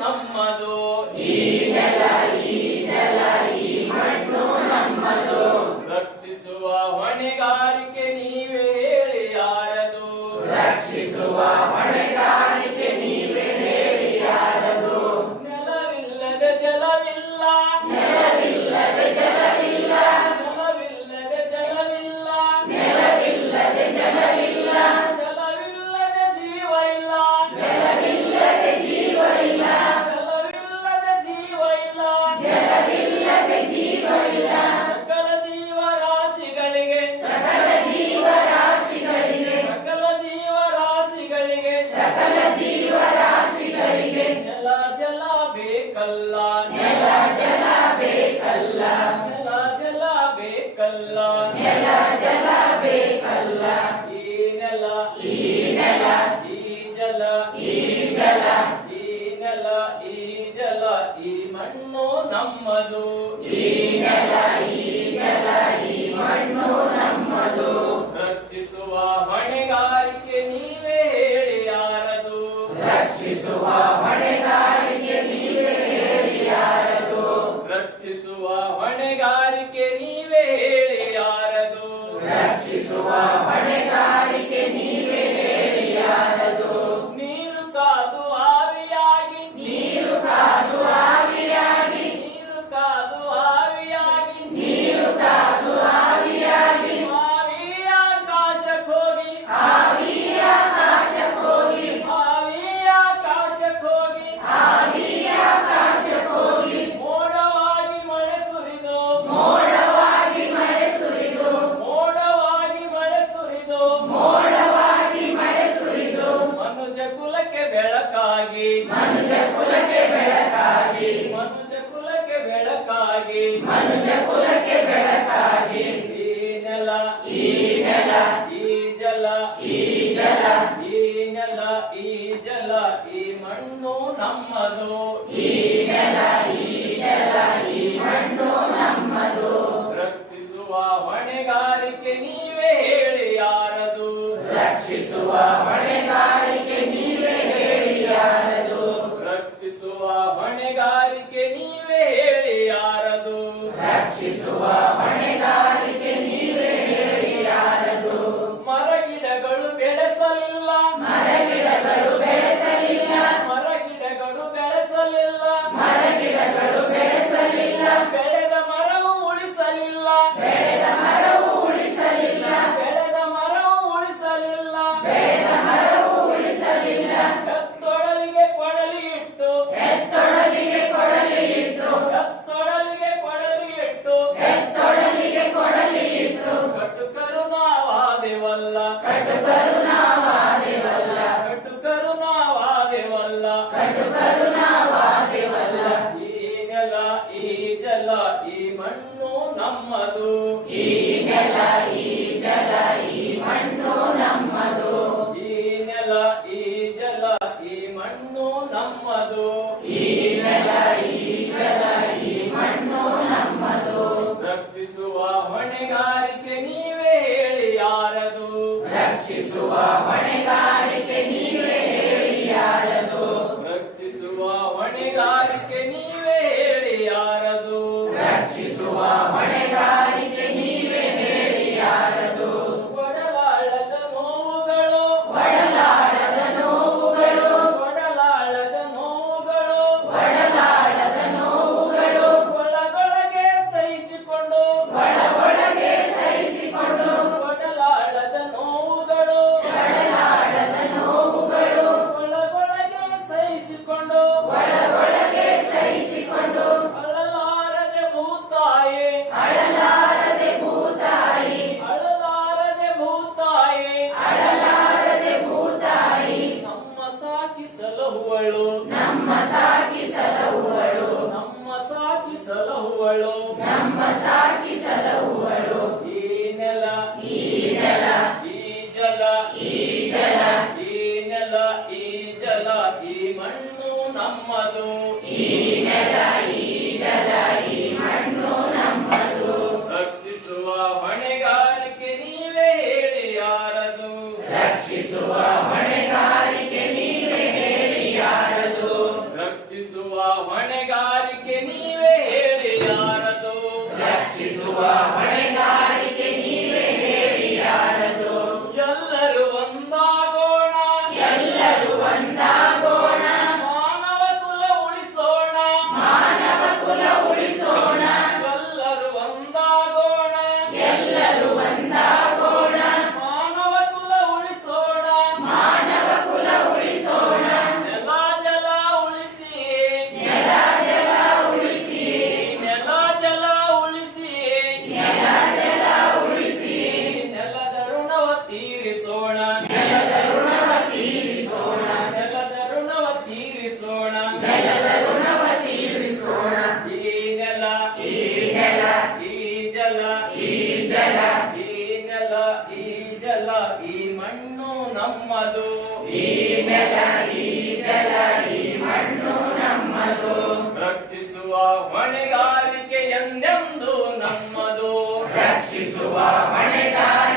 ನಮ್ಮದು. ಈ ರಕ್ಷಿಸುವ ಹೊಣೆಗಾರಿಕೆ ನೀವೇ ಹೇಳಿ ಯಾರದು? ರಕ್ಷಿಸುವ ಬೇಕಲ್ಲ ನೆಲ ಜಲ. ಬೇಕಲ್ಲ ಈ ನೆಲ. ಈ ನೆಲ ಈ ಜಲ. ಈ ಜಲ ಈ ನೆಲ. ಈ ಜಲ. ಈ ಮಣ್ಣು ನಮ್ಮದು. ಈ ನೆಲ ಈ ಜಲ ಈ ಮಣ್ಣು ನಮ್ಮದು ರಕ್ಷಿಸುವ ಹೊಣೆಗಾರಿಕೆ ನೀವೇ ಹೇಳಿ ಯಾರದು? ರಕ್ಷಿಸುವ ಹೊಣೆಗಾರಿಕೆ ರಕ್ಷಿಸುವ ಬೆಳಕಾಗಿ ಮನುಷ್ಯ ಕುಲಕ್ಕೆ ಬೆಳಕಾಗಿ ಈ ನೆಲ ಈ ನೆಲ ಈ ಜಲ ಈ ಜಲ ಈ ನೆಲ, ಈ ಜಲ, ಈ ಮಣ್ಣು ನಮ್ಮದು. ಈ ನೆಲ ಈ ಜಲ ಈ ಮಣ್ಣು ನಮ್ಮದು ರಕ್ಷಿಸುವ ಹೊಣೆಗಾರಿಕೆ ನೀವೇ ಹೇಳಿ ಯಾರದು? ರಕ್ಷಿಸುವ ಹೊಣೆಗಾರಿಕೆ ಈ ಮಣ್ಣು ನಮ್ಮದು. ಈ ನೆಲ ಈ ಜಲ ಈ ಮಣ್ಣು ನಮ್ಮದು. ಈ ನೆಲ ಈ ಜಲ ಈ ಮಣ್ಣು ನಮ್ಮದು. ಈ ನೆಲ ಈ ಜಲ ಈ ಮಣ್ಣು ನಮ್ಮದು. ರಕ್ಷಿಸುವ ಹೊಣೆಗಾರಿಕೆ ನೀವೇ ಹೇಳಿ ಯಾರದು. ರಕ್ಷಿಸುವ ಹೊಣೆಗಾರಿಕೆ ಜಲ ಈ ಮಣ್ಣು ನಮ್ಮದು. ಈ ನೆಲ ಈ ಜಲ ಈ ಮಣ್ಣು ನಮ್ಮದು ರಕ್ಷಿಸುವ ಹೊಣೆಗಾರಿಕೆ ನೀವೇ ಹೇಳಿ ಯಾರದು. ರಕ್ಷಿಸುವ ರಕ್ಷಿಸುವ ಹೊಣೆಗಾರಿಕೆ ಎಂದೆಂದು ನಮ್ಮದು. ರಕ್ಷಿಸುವ ಹೊಣೆಗಾರಿಕೆ